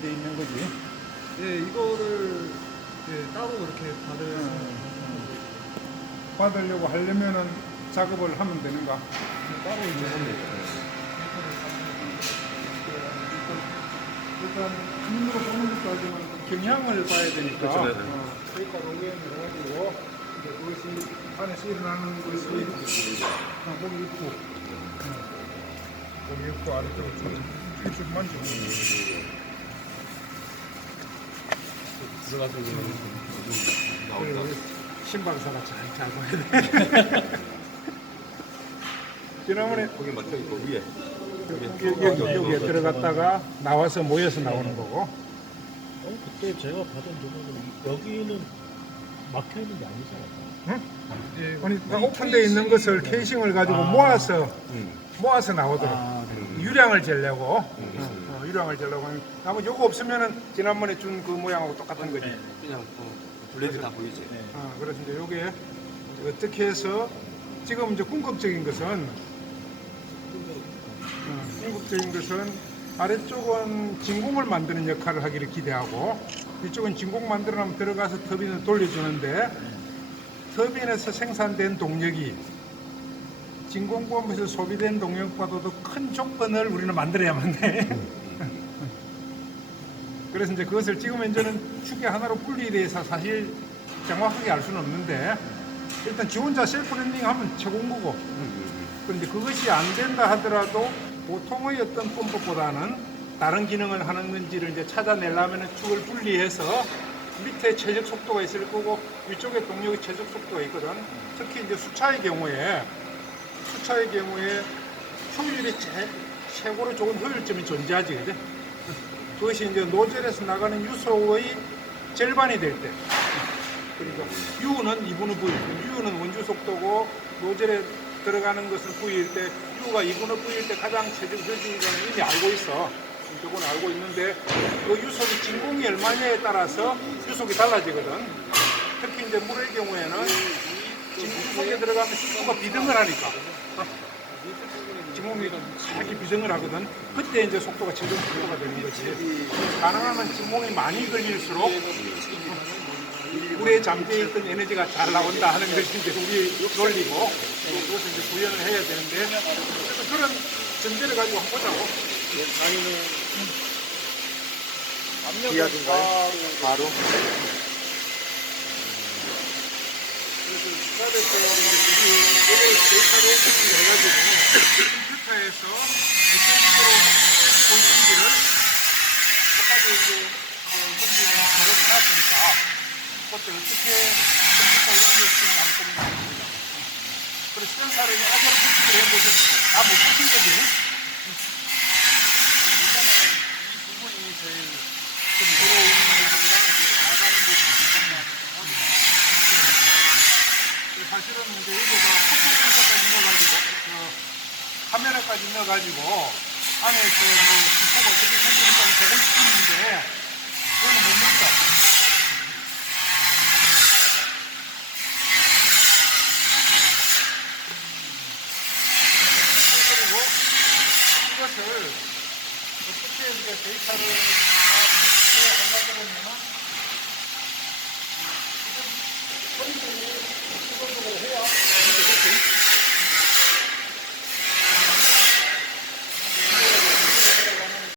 돼 있는 거지. 예, 이거를 예, 따로 그렇게 받을 음. 받으려고 하려면은 작업을 하면 되는가? 따로 이제 일단 눈으로 보는 것도 하지만 그 경향을 봐야 되니까. 그렇죠, 네, 네. 어, 그러니까 로그인을 해가지고 이제 그것이 안에서 일어나는 것이 어, 목이 있고 어, 목이 있고 아래쪽으로 쭉쭉 만지고 들어가서 그리고 신발사가 잘 돼. 지난번에 거기 맞춰 있고 위에 여기, 여기, 여기에 들어갔다가 나와서 모여서 나오는 거고 어, 그때 제가 받은 전화는 여기는 막혀 있는 게 아니지 않았나? 예, 아니 그러니까 오픈되어 있는 것을 케이싱을 가지고 아. 모아서 음. 모아서 나오더라고 아, 네. 유량을 재려고 음. 어, 유량을 재려고 하면 나머지 요거 없으면은 지난번에 준 그 모양하고 똑같은 거지 그냥 어, 블레드 다 보이지 네. 어, 그래서 이제 요게 어떻게 해서 지금 이제 궁극적인 것은 어, 궁극적인 것은 아래쪽은 진공을 만드는 역할을 하기를 기대하고 이쪽은 진공 만들어 놓으면 들어가서 터빈을 돌려주는데 터빈에서 생산된 동력이 진공범에서 소비된 동력보다도 큰 조건을 우리는 만들어야만 돼. 그래서 이제 그것을 찍으면 이제는 축에 하나로 분리돼서 사실 정확하게 알 수는 없는데 일단 지 혼자 셀프 랜딩 하면 최고인 거고 그런데 그것이 안 된다 하더라도 보통의 어떤 펌프보다는 다른 기능을 하는 건지를 이제 찾아내려면 축을 분리해서 밑에 최적 속도가 있을 거고 위쪽에 동력의 최적 속도가 있거든. 특히 이제 수차의 경우에 수차의 경우에 효율이 제, 최고로 좋은 효율점이 존재하지, 그지? 그것이 이제 노즐에서 나가는 유소의 절반이 될 때. 그러니까 U는 2분의 V, U는 원주 속도고 노즐에 들어가는 것은 V일 때 U가 2분의 V일 때 가장 최적 효율이라는 이미 알고 있어. 저건 알고 있는데 그 유속이 진공이 얼마냐에 따라서 유속이 달라지거든. 특히 이제 물의 경우에는 진공 속에 들어가면 수소가 비등을 하니까. 진공이 살짝 비등을 하거든. 그때 이제 속도가 최종 속도가 되는 거지. 가능하면 진공이 많이 걸릴수록 물에 잠재해 있던 에너지가 잘 나온다 하는 것이 이제 우리 논리고 어, 그것을 이제 구현을 해야 되는데 그런 전제를 가지고 한번 보자고. 기아인가요? 바로 그래서 이걸 데이터로 인식을 해가지고 컴퓨터에서 어떤 식으로 보이는지를 똑같이 이제 그 컴퓨터에 바로 해놨으니까 그것들 어떻게 컴퓨터 연결시키는 한번 보면 그래서 센서를 아주 붙이기로 한 것은 다못 붙인 거지. 일단은 이 부분이 제일 좀 들어오는 부분이랑 이제 나가는 부분만 사실은 이제 여기다 포토 센서까지 넣어가지고 그 카메라까지 넣어가지고 안에서 뭐 기포가 어떻게 생기는지까지 보고 싶었는데 그거는 못 넣었다. 그리고 이것을 어떻게 이제 데이터를 다 어떻게 한다고 보면은